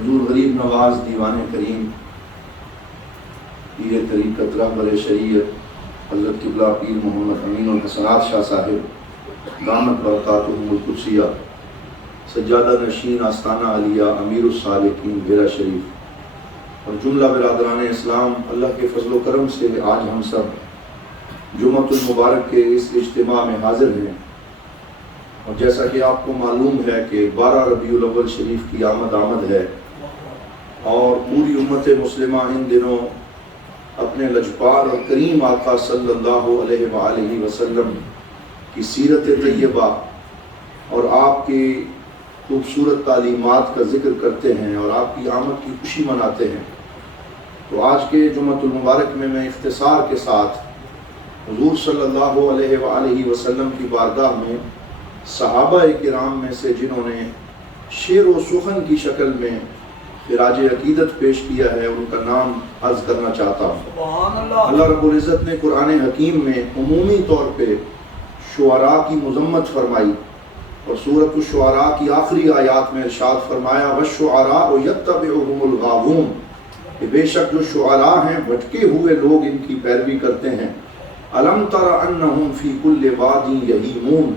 حضور غریب نواز دیوان کریم پیر طریقت رہبر شریعت حضرت قبلہ پیر محمد امین الحسنات شاہ صاحب دامت برکاتہم القدسیہ سجادہ نشین آستانہ علیہ امیر الصالحین بیرہ شریف اور جملہ برادران اسلام، اللہ کے فضل و کرم سے آج ہم سب جمعۃ المبارک کے اس اجتماع میں حاضر ہیں۔ اور جیسا کہ آپ کو معلوم ہے کہ 12 ربیع الاول شریف کی آمد ہے اور پوری امت مسلمہ ان دنوں اپنے لجپال اور کریم آقا صلی اللہ علیہ وآلہ وسلم کی سیرت طیبہ اور آپ کی خوبصورت تعلیمات کا ذکر کرتے ہیں اور آپ کی آمد کی خوشی مناتے ہیں۔ تو آج کے جمعۃ المبارک میں اختصار کے ساتھ حضور صلی اللہ علیہ وآلہ وسلم کی بارگاہ میں صحابہ کرام میں سے جنہوں نے شعر و سخن کی شکل میں خراج عقیدت پیش کیا ہے ان کا نام عرض کرنا چاہتا ہوں۔ اللہ رب العزت نے قرآن حکیم میں عمومی طور پہ شعراء کی مذمت فرمائی اور سورۃ الشعراء کی آخری آیات میں ارشاد فرمایا وَالشُّعَرَاءُ يَتَّبِعُهُمُ الْغَاوُونَ کہ بے شک جو شعراء ہیں بھٹکے ہوئے لوگ ان کی پیروی کرتے ہیں۔ أَلَمْ تَرَ أَنَّهُمْ فِي كُلِّ وَادٍ يَهِيمُونَ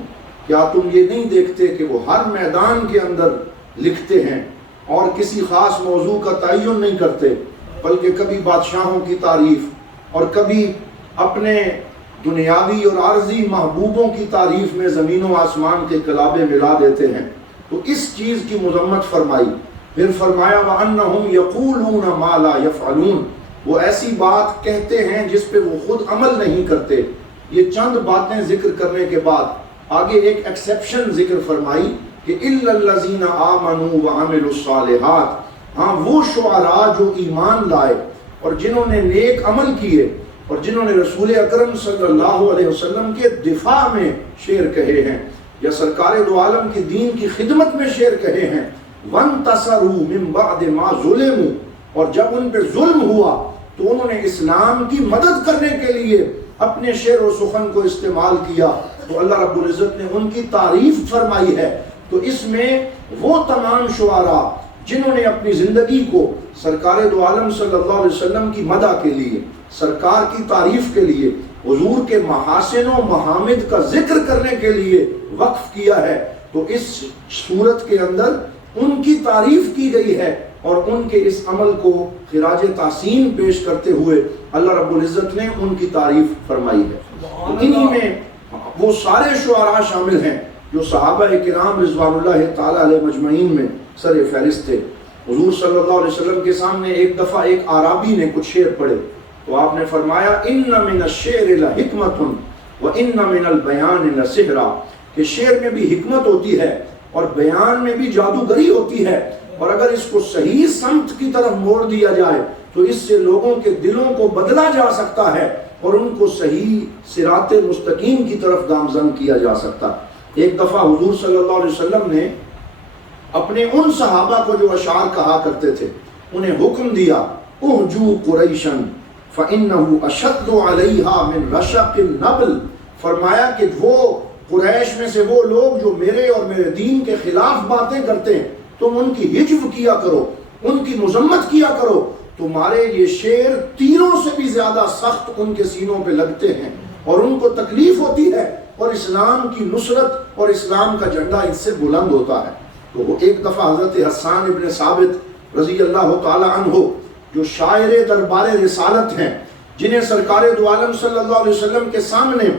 کیا تم یہ نہیں دیکھتے کہ وہ ہر میدان کے اندر لکھتے ہیں اور کسی خاص موضوع کا تعین نہیں کرتے، بلکہ کبھی بادشاہوں کی تعریف اور کبھی اپنے دنیاوی اور عارضی محبوبوں کی تعریف میں زمین و آسمان کے کلابے ملا دیتے ہیں۔ تو اس چیز کی مذمت فرمائی، پھر فرمایا وَأَنَّهُمْ يَقُولُونَ مَا لَا يَفْعَلُونَ وہ ایسی بات کہتے ہیں جس پہ وہ خود عمل نہیں کرتے۔ یہ چند باتیں ذکر کرنے کے بعد آگے ایک ایکسیپشن ذکر فرمائی کہ إِلَّا الَّذِينَ آمَنُوا وَعَمِلُوا الصَّالِحَاتِ ہاں وہ شعراء جو ایمان لائے اور جنہوں نے نیک عمل کیے اور جنہوں نے رسول اکرم صلی اللہ علیہ وسلم کے دفاع میں شعر کہے ہیں یا سرکار دو عالم کی دین کی خدمت میں شعر کہے ہیں۔ وَانْتَصَرُوا مِن بَعْدِ مَا ظُلِمُوا اور جب ان پہ ظلم ہوا تو انہوں نے اسلام کی مدد کرنے کے لیے اپنے شعر و سخن کو استعمال کیا تو اللہ رب العزت نے ان کی تعریف فرمائی ہے۔ تو اس میں وہ تمام شعراء جنہوں نے اپنی زندگی کو سرکار دو عالم صلی اللہ علیہ وسلم کی مدح کے لیے، سرکار کی تعریف کے لیے، حضور کے محاسن و محامد کا ذکر کرنے کے لیے وقف کیا ہے، تو اس صورت کے اندر ان کی تعریف کی گئی ہے اور ان کے اس عمل کو خراج تحسین پیش کرتے ہوئے اللہ رب العزت نے ان کی تعریف فرمائی ہے۔ تو انہی میں وہ سارے شعراء شامل ہیں جو صحابہ کرام رضوان اللہ تعالی علیہ مجمعین میں سر فہرست تھے۔ حضور صلی اللہ علیہ وسلم کے سامنے ایک دفعہ ایک عرابی نے کچھ شعر پڑھے تو آپ نے فرمایا اِنَّ مِنَ الشِّعْرِ لَحِکْمَةٌ وَإِنَّ مِنَ الْبَيَانِ لَسِحْرًا کہ شعر میں بھی حکمت ہوتی ہے اور بیان میں بھی جادوگری ہوتی ہے، اور اگر اس کو صحیح سمت کی طرف موڑ دیا جائے تو اس سے لوگوں کے دلوں کو بدلا جا سکتا ہے اور ان کو صحیح صراط مستقیم کی طرف گامزن کیا جا سکتا۔ ایک دفعہ حضور صلی اللہ علیہ وسلم نے اپنے ان صحابہ کو جو اشعار کہا کرتے تھے انہیں حکم دیا اُہْجُوا قُرَيْشًا فَإِنَّهُ أَشَدُّ عَلَيْهَا مِنْ رَشَقِ النَّبْلِ فرمایا کہ وہ قریش میں سے وہ لوگ جو میرے اور میرے دین کے خلاف باتیں کرتے ہیں تم ان کی ہجو کیا کرو، ان کی مذمت کیا کرو، تمہارے یہ شعر تیروں سے بھی زیادہ سخت ان کے سینوں پہ لگتے ہیں اور ان کو تکلیف ہوتی ہے اور اسلام کی نصرت اور اسلام کا جھنڈا اس سے بلند ہوتا ہے۔ تو وہ ایک دفعہ حضرت حسان ابن ثابت رضی اللہ تعالی عنہ جو شاعر دربار رسالت ہیں، جنہیں سرکار دو عالم صلی اللہ علیہ وسلم کے سامنے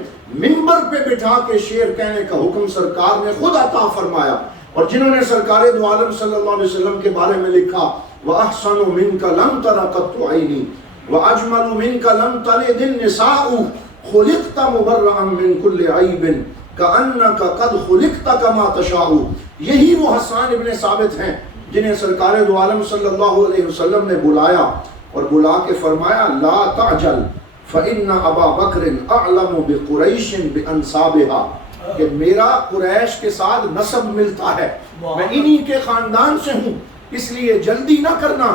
منبر پہ بٹھا کے شعر کہنے کا حکم سرکار نے خود عطا فرمایا، اور جنہوں نے سرکار دو عالم صلی اللہ علیہ وسلم کے بارے میں لکھا وَأَحْسَنُ مِنْكَ لَمْ تَرَ قَطُّ عَيْنِي وَأَجْمَلُ مِنْكَ لَمْ تَلِدِ النِّسَاءُ خُلِقْتَ مُبَرَّأً مِنْ كُلِّ عَيْبٍ كَأَنَّكَ قَدْ خُلِقْتَ كَمَا تَشَاءُ یہی وہ حسان ابن ثابت ہیں جنہیں سرکار دو عالم صلی اللہ علیہ وسلم نے بلایا اور بلا کے فرمایا لا تعجل فإن أبا بکر أعلم بقریش بأنسابها کہ میرا قریش کے ساتھ نسب ملتا ہے، میں انہی کے خاندان سے ہوں، اس لیے جلدی نہ کرنا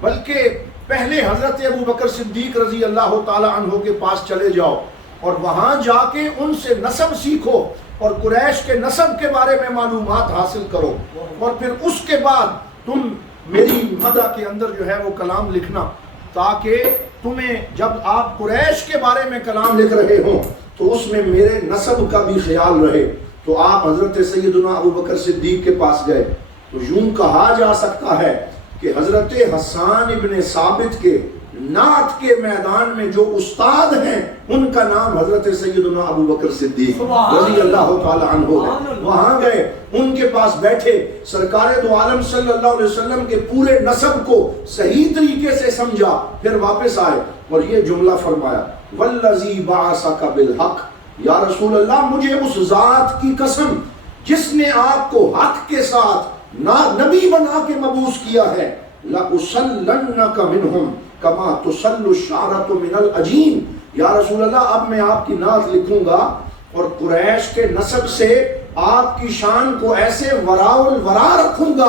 بلکہ پہلے حضرت ابو بکر صدیق رضی اللہ تعالی عنہ کے پاس چلے جاؤ اور وہاں جا کے ان سے نسب سیکھو اور قریش کے نسب کے بارے میں معلومات حاصل کرو، اور پھر اس کے بعد تم میری مدح کے اندر جو ہے وہ کلام لکھنا، تاکہ تمہیں جب آپ قریش کے بارے میں کلام لکھ رہے ہوں تو اس میں میرے نسب کا بھی خیال رہے۔ تو آپ حضرت سیدنا ابوبکر صدیق کے پاس گئے تو یوں کہا جا سکتا ہے کہ حضرت حسان ابن ثابت کے نعت کے میدان میں جو استاد ہیں ان کا نام حضرت سیدنا ابوبکر صدیق رضی اللہ تعالی عنہ ہے۔ وہاں گئے، ان کے پاس بیٹھے، سرکار دو عالم صلی اللہ علیہ وسلم کے پورے نسب کو صحیح طریقے سے سمجھا، پھر واپس آئے اور یہ جملہ فرمایا، والذی بعثک بالحق، یا رسول اللہ مجھے اس ذات کی قسم جس نے آپ کو حق کے ساتھ نبی بنا کے مبعوث کیا ہے، لَأُسَلَّنَّكَ مِنْهُمْ کما تسل الشعرۃ من العجین، یا رسول اللہ اب میں آپ کی نعت لکھوں گا اور قریش کے نسب سے آپ کی شان کو ایسے وراء الورا رکھوں گا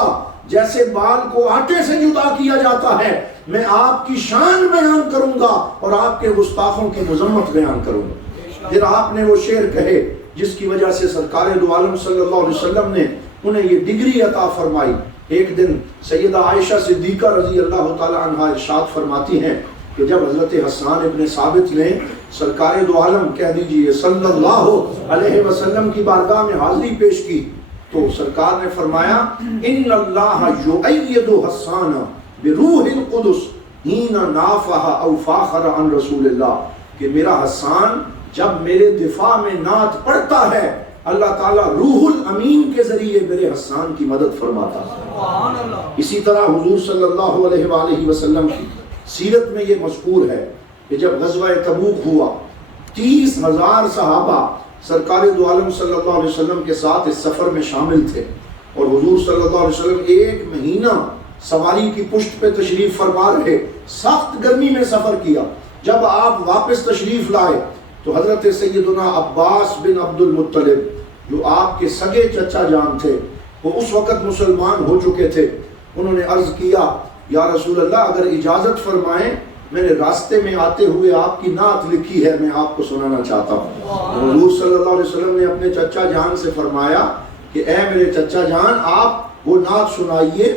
جیسے بال کو آٹے سے جدا کیا جاتا ہے، میں آپ کی شان بیان کروں گا اور آپ کے گستاخوں کی مذمت بیان کروں گا۔ پھر آپ نے وہ شعر کہے جس کی وجہ سے سرکار دو عالم صلی اللہ علیہ وسلم نے انہیں یہ ڈگری عطا فرمائی۔ ایک دن سیدہ عائشہ صدیقہ رضی اللہ تعالی عنہا ارشاد فرماتی ہیں کہ جب حضرت حسان ابن ثابت نے سرکار دو عالم کہہ دیجئے صلی اللہ علیہ وسلم کی بارگاہ میں حاضری پیش کی تو سرکار نے فرمایا، ان اللہ یؤید حسان بروح القدس حین نافح او فاخر عن رسول اللہ، کہ میرا حسان جب میرے دفاع میں نعت پڑھتا ہے اللہ تعالیٰ روح الامین کے ذریعے میرے حسان کی مدد فرماتا ہے۔ اسی طرح حضور صلی اللہ علیہ وآلہ وسلم کی سیرت میں یہ مذکور ہے کہ جب غزوہ تبوک ہوا 30,000 صحابہ سرکار دو عالم صلی اللہ علیہ وسلم کے ساتھ اس سفر میں شامل تھے، اور حضور صلی اللہ علیہ وسلم 1 مہینہ سواری کی پشت پہ تشریف فرما رہے، سخت گرمی میں سفر کیا۔ جب آپ واپس تشریف لائے تو حضرت سیدنا عباس بن عبد المطلب جو آپ کے سگے چچا جان تھے، وہ اس وقت مسلمان ہو چکے تھے، انہوں نے عرض کیا، یا رسول اللہ اگر اجازت فرمائیں میں نے راستے میں آتے ہوئے آپ کی نعت لکھی ہے، میں آپ کو سنانا چاہتا ہوں۔ حضور صلی اللہ علیہ وسلم نے اپنے چچا جان سے فرمایا کہ اے میرے چچا جان آپ وہ نعت سنائیے،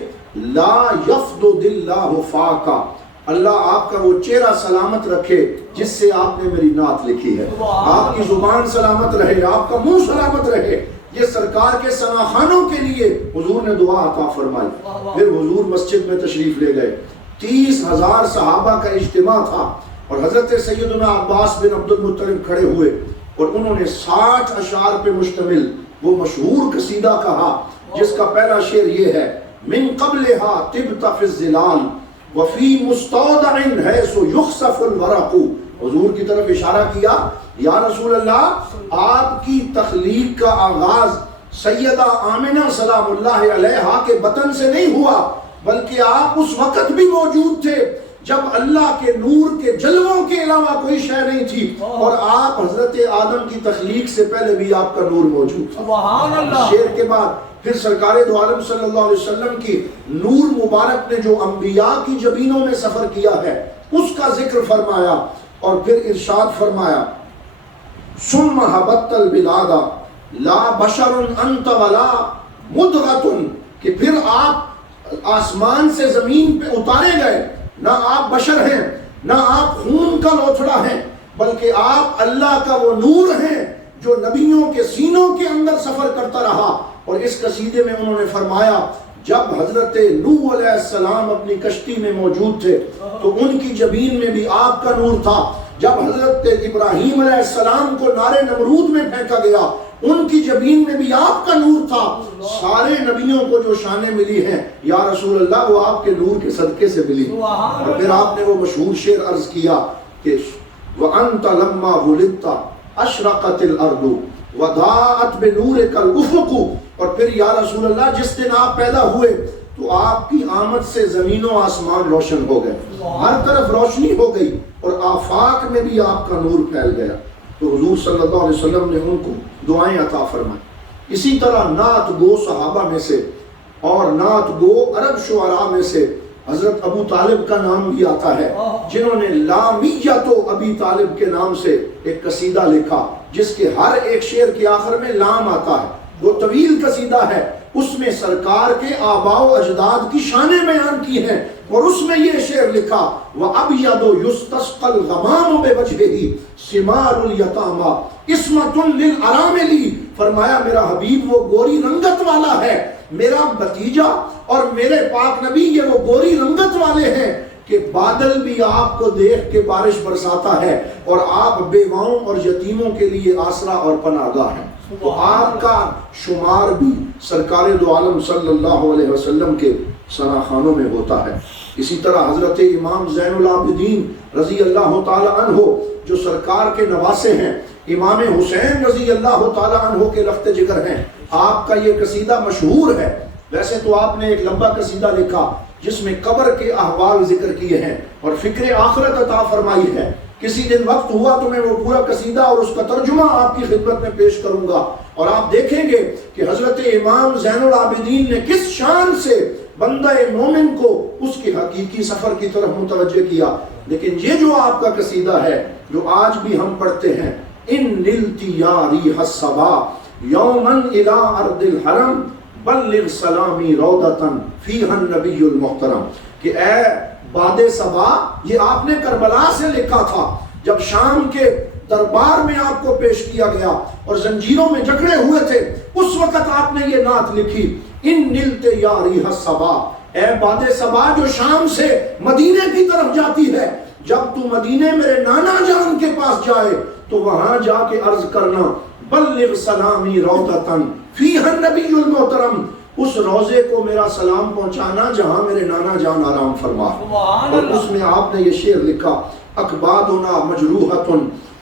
لا یفدد اللہ فاکا، اللہ آپ کا وہ چہرہ سلامت رکھے جس سے آپ نے میری نعت لکھی ہے، آپ کی زبان سلامت رہے، آپ کا منہ سلامت رہے۔ یہ سرکار کے ثناخانوں کے لیے حضور نے دعا عطا فرمائی۔ پھر حضور مسجد میں تشریف لے گئے، 30,000 صحابہ کا اجتماع تھا اور حضرت سیدنا عباس بن عبد المطلب کھڑے ہوئے اور انہوں نے 60 اشعار پہ مشتمل وہ مشہور قصیدہ کہا جس کا پہلا شعر یہ ہے، من قبلها طبت فی الظلال وفی مستودع حیث یخسف الورق، حضور کی طرف اشارہ کیا، یا رسول اللہ آپ کی تخلیق کا آغاز سیدہ آمنہ سلام اللہ علیہا کے بطن سے نہیں ہوا، بلکہ آپ اس وقت بھی موجود تھے جب اللہ کے نور کے جلووں کے علاوہ کوئی شے نہیں تھی، اور آپ حضرت آدم کی تخلیق سے پہلے بھی آپ کا نور موجود تھا۔ سبحان اللہ۔ شعر کے بعد پھر سرکار دو عالم صلی اللہ علیہ وسلم کی نور مبارک نے جو انبیاء کی جبینوں میں سفر کیا ہے اس کا ذکر فرمایا، اور پھر ارشاد فرمایا، ثم حبت البلاد لا بشر انت ولا مدغۃ، کہ پھر آپ آسمان سے زمین پہ اتارے گئے، نہ آپ بشر ہیں نہ آپ خون کا لوتھڑا ہیں، بلکہ آپ اللہ کا وہ نور ہیں جو نبیوں کے سینوں کے اندر سفر کرتا رہا۔ اور اس قصیدے میں انہوں نے فرمایا جب حضرت نوح علیہ السلام اپنی کشتی میں موجود تھے تو ان کی جبین میں بھی آپ کا نور تھا، جب حضرت ابراہیم علیہ السلام کو نارے نمرود میں پھینکا گیا ان کی جبین میں بھی آپ کا نور تھا۔ سارے نبیوں کو جو شانیں ملی ہیں یا رسول اللہ وہ آپ کے نور کے صدقے سے ملی۔ اور پھر آپ نے وہ مشہور شعر عرض کیا کہ وَأَنْتَ لَمَّا وُلِدْتَ أَشْرَقَتِ الْأَرْضُ وَضَاءَتْ بِنُورِكَ الْأُفُقُ، اور پھر یا رسول اللہ جس دن آپ پیدا ہوئے تو آپ کی آمد سے زمین و آسمان روشن ہو گئے، ہر طرف روشنی ہو گئی اور آفاق میں بھی آپ کا نور پھیل گیا۔ تو حضور صلی اللہ علیہ وسلم نے ان کو دعائیں عطا فرمائیں۔ اسی طرح نعت گو صحابہ میں سے اور نعت گو عرب شعراء میں سے حضرت ابو طالب کا نام بھی آتا ہے، جنہوں نے لامیت ابی طالب کے نام سے ایک قصیدہ لکھا جس کے ہر ایک شعر کے آخر میں لام آتا ہے۔ وہ طویل قصیدہ ہے اس میں سرکار کے آباء و اجداد کی شانیں بیان کی ہیں، اور اس میں یہ شعر لکھا وَأَبْيَضُ يُسْتَسْقَى الْغَمَامُ بِوَجْهِهِ ثِمَارُ الْيَتَامَى عِصْمَةٌ لِلْأَرَامِلِ، فرمایا میرا حبیب وہ گوری رنگت والا ہے، میرا بھتیجا اور میرے پاک نبی یہ وہ گوری رنگت والے ہیں کہ بادل بھی آپ کو دیکھ کے بارش برساتا ہے، اور آپ بیواؤں اور یتیموں کے لیے آسرا اور پناہ گاہ ہیں۔ تو آپ کا شمار بھی سرکار دو عالم صلی اللہ علیہ وسلم کے ثناخانوں میں ہوتا ہے۔ اسی طرح حضرت امام زین العابدین رضی اللہ تعالی عنہ جو سرکار کے نواسے ہیں، امام حسین رضی اللہ تعالی عنہ کے رخت جگر ہیں، آپ کا یہ قصیدہ مشہور ہے۔ ویسے تو آپ نے ایک لمبا قصیدہ لکھا جس میں قبر کے احوال ذکر کیے ہیں اور فکر آخرت عطا فرمائی ہے۔ کسی دن وقت ہوا تو میں وہ پورا قصیدہ اور اس کا ترجمہ آپ کی خدمت میں پیش کروں گا، اور آپ دیکھیں گے کہ حضرت امام زین العابدین نے کس شان سے بندہ مومن کو اس کے حقیقی سفر کی طرف متوجہ کیا۔ لیکن یہ جو آپ کا قصیدہ ہے جو آج بھی ہم پڑھتے ہیں، ان نلتی یا ریح الصبا یومن الی ارض الحرم بلغ سلامی رودتن فیہا النبی المحترم، کہ اے باد صبا، یہ آپ نے کربلا سے لکھا تھا جب شام کے دربار میں آپ کو پیش کیا گیا اور زنجیروں میں جکڑے ہوئے تھے، اس وقت آپ نے یہ نعت لکھی ان نلت یا ریح الصبا، اے باد صبا جو شام سے مدینے کی طرف جاتی ہے، جب تو مدینے میرے نانا جان کے پاس جائے تو وہاں جا کے عرض کرنا بلغ سلامی روضتن فیہا النبی المحترم، اس روزے کو میرا سلام پہنچانا جہاں میرے نانا جان آرام فرما۔ اور اس میں آپ نے یہ شعر لکھا اکبادنا مجروحۃ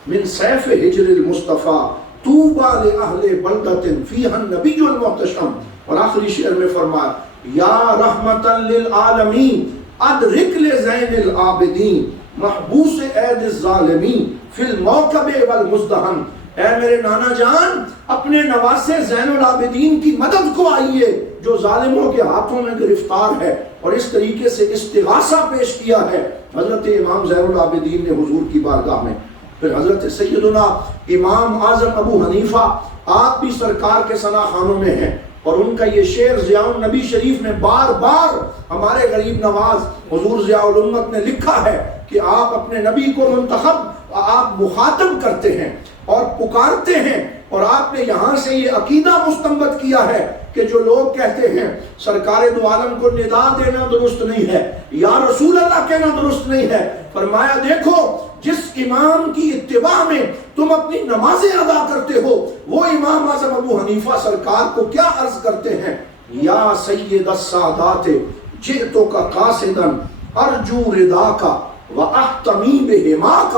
من سیف ہجر المصطفیٰ طوبی لأہل بلدۃ فیہا النبی المحتشم، اور آخری شعر میں فرمایا یا رحمتا للعالمین ادرک لزین العابدین محبوس عید الظالمین فی الموکب والمزدحم، اے میرے نانا جان اپنے نواسے زین العابدین کی مدد کو آئیے جو ظالموں کے ہاتھوں میں گرفتار ہے، اور اس طریقے سے استغاثہ پیش کیا ہے حضرت امام زین العابدین نے حضور کی بارگاہ میں۔ پھر حضرت سیدنا امام اعظم ابو حنیفہ آپ بھی سرکار کے ثناخانوں میں ہیں، اور ان کا یہ شعر ضیاء النبی شریف میں بار بار ہمارے غریب نواز حضور ضیاء الامت نے لکھا ہے کہ آپ اپنے نبی کو منتخب آپ مخاطب کرتے ہیں اور پکارتے ہیں، اور آپ نے یہاں سے یہ عقیدہ مستنبط کیا ہے کہ جو لوگ کہتے ہیں سرکار دو عالم کو ندا دینا درست نہیں ہے، یا رسول اللہ کہنا درست نہیں ہے، فرمایا دیکھو جس امام کی اتباع میں تم اپنی نمازیں ادا کرتے ہو وہ امام اعظم ابو حنیفہ سرکار کو کیا عرض کرتے ہیں، یا سید السادات جئتک قاصدا ارجو رضاک واحتمی بحماک،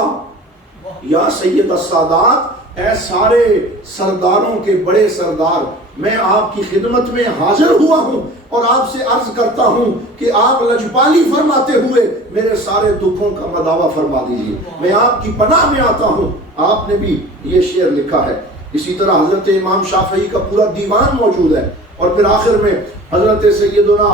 یا سید السادات اے سارے سرداروں کے بڑے سردار، میں آپ کی خدمت میں حاضر ہوا ہوں اور آپ سے عرض کرتا ہوں کہ آپ لجپالی فرماتے ہوئے میرے سارے دکھوں کا مداوع فرما دیجیے، میں آپ کی پناہ میں آتا ہوں۔ آپ نے بھی یہ شعر لکھا ہے۔ اسی طرح حضرت امام شافعی کا پورا دیوان موجود ہے، اور پھر آخر میں حضرت سیدنا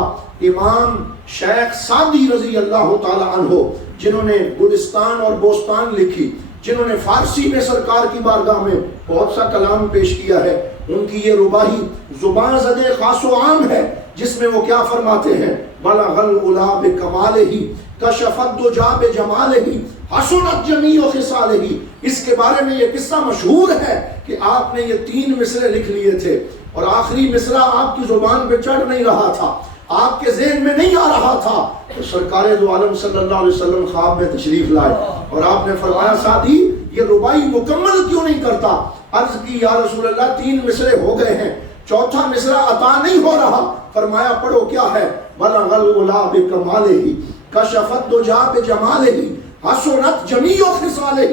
امام شیخ سعدی رضی اللہ تعالی عنہ جنہوں نے گلستان اور بوستان لکھی، جنہوں نے فارسی میں سرکار کی بارگاہ میں بہت سا کلام پیش کیا ہے، ان کی یہ رباعی زبان زدے خاص و عام ہے جس میں وہ کیا فرماتے ہیں بلغ العلا بکمالہ کشف الدجا بجمالہ حسنت جمیع خصالہ، اس کے بارے میں یہ قصہ مشہور ہے کہ آپ نے یہ 3 مصرے لکھ لیے تھے اور آخری مصرع آپ کی زبان پہ چڑھ نہیں رہا تھا، آپ کے ذہن میں نہیں آ رہا تھا، تو سرکار دو عالم صلی اللہ علیہ وسلم خواب میں تشریف لائے اور آپ نے فرمایا سعدی یہ رباعی مکمل کیوں نہیں کرتا؟ عرض کی یا رسول اللہ 3 مصرے ہو گئے ہیں، 4تھا مصرع عطا نہیں ہو رہا۔ فرمایا پڑھو کیا ہے بلغ العلا بکمالہ کشف الدجا بجمالہ حسنت جمیع خصالہ،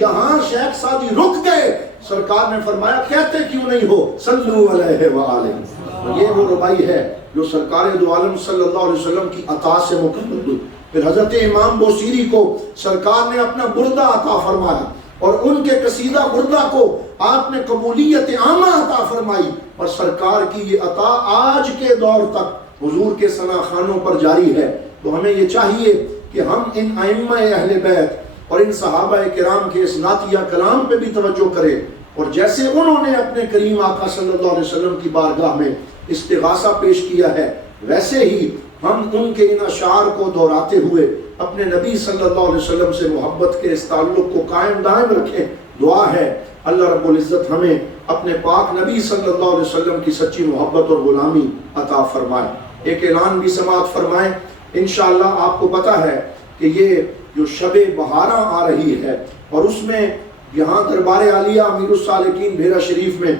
یہاں شیخ سعدی رک گئے، سرکار نے فرمایا کہتے کیوں نہیں ہو صلو علیہ وآلہ۔ یہ وہ رباعی ہے جو سرکار دو عالم صلی اللہ علیہ وسلم کی عطا سے مکمل ہوئی۔ پھر حضرت امام بوصیری کو سرکار نے اپنا بردہ عطا فرمایا اور ان کے قصیدہ بردہ کو آپ نے قبولیت عامہ عطا فرمائی، اور سرکار کی یہ عطا آج کے دور تک حضور کے ثناخانوں پر جاری ہے۔ تو ہمیں یہ چاہیے کہ ہم ان ائمہ اہل بیت اور ان صحابہ کرام کے اس نعتیہ کلام پہ بھی توجہ کریں، اور جیسے انہوں نے اپنے کریم آقا صلی اللہ علیہ وسلم کی بارگاہ میں استغاثہ پیش کیا ہے، ویسے ہی ہم ان کے ان اشعار کو دہراتے ہوئے اپنے نبی صلی اللہ علیہ وسلم سے محبت کے اس تعلق کو قائم دائم رکھیں۔ دعا ہے اللہ رب العزت ہمیں اپنے پاک نبی صلی اللہ علیہ وسلم کی سچی محبت اور غلامی عطا فرمائے۔ ایک اعلان بھی سماعت فرمائیں، انشاءاللہ آپ کو پتہ ہے کہ یہ جو شب بہاراں آ رہی ہے اور اس میں یہاں دربار عالیہ امیر السالکین بھیرا شریف میں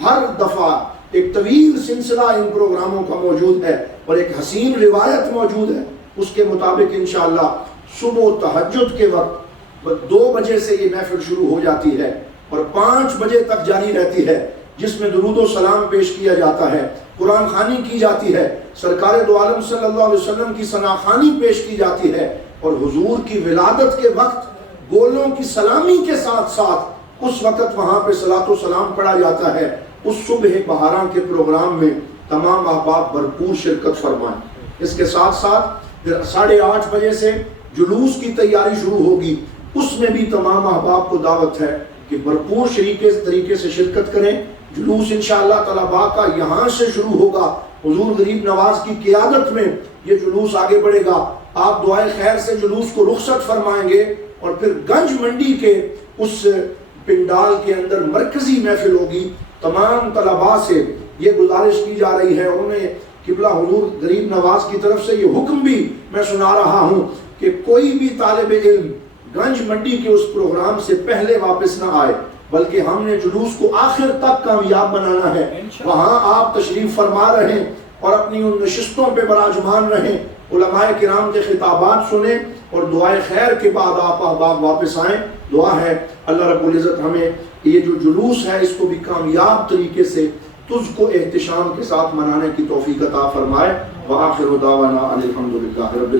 ہر دفعہ ایک طویل سلسلہ ان پروگراموں کا موجود ہے اور ایک حسین روایت موجود ہے۔ اس کے مطابق انشاءاللہ صبح و تہجد کے وقت 2 بجے سے یہ محفل شروع ہو جاتی ہے اور 5 بجے تک جاری رہتی ہے، جس میں درود و سلام پیش کیا جاتا ہے، قرآن خوانی کی جاتی ہے، سرکار دو عالم صلی اللہ علیہ وسلم کی ثنا خوانی پیش کی جاتی ہے اور حضور کی ولادت کے وقت گولوں کی سلامی کے ساتھ ساتھ اس وقت وہاں پہ صلاۃ و سلام پڑھا جاتا ہے۔ اس صبح بہاراں کے پروگرام میں تمام احباب بھرپور شرکت فرمائیں۔ اس کے ساتھ ساتھ پھر 8:30 بجے سے جلوس کی تیاری شروع ہوگی، اس میں بھی تمام احباب کو دعوت ہے کہ بھرپور طریقے سے شرکت کریں۔ جلوس انشاءاللہ طلباء کا یہاں سے شروع ہوگا، حضور غریب نواز کی قیادت میں یہ جلوس آگے بڑھے گا۔ آپ دعائے خیر سے جلوس کو رخصت فرمائیں گے اور پھر گنج منڈی کے اس پنڈال کے اندر مرکزی محفل ہوگی۔ تمام طلباء سے یہ گزارش کی جا رہی ہے، انہیں قبلہ حضور غریب نواز کی طرف سے یہ حکم بھی میں سنا رہا ہوں کہ کوئی بھی طالب علم گنج منڈی کے اس پروگرام سے پہلے واپس نہ آئے، بلکہ ہم نے جلوس کو آخر تک کامیاب بنانا ہے۔ وہاں آپ تشریف فرما رہیں اور اپنی ان نشستوں پہ براجمان رہیں، علماء کرام کے خطابات سنیں اور دعائے خیر کے بعد آپ احباب واپس آئیں۔ دعا ہے اللہ رب العزت ہمیں یہ جو جلوس ہے اس کو بھی کامیاب طریقے سے تجھ کو احتشام کے ساتھ منانے کی توفیق عطا فرمائے۔ وآخر دعوانا ان الحمد للہ رب العالمین۔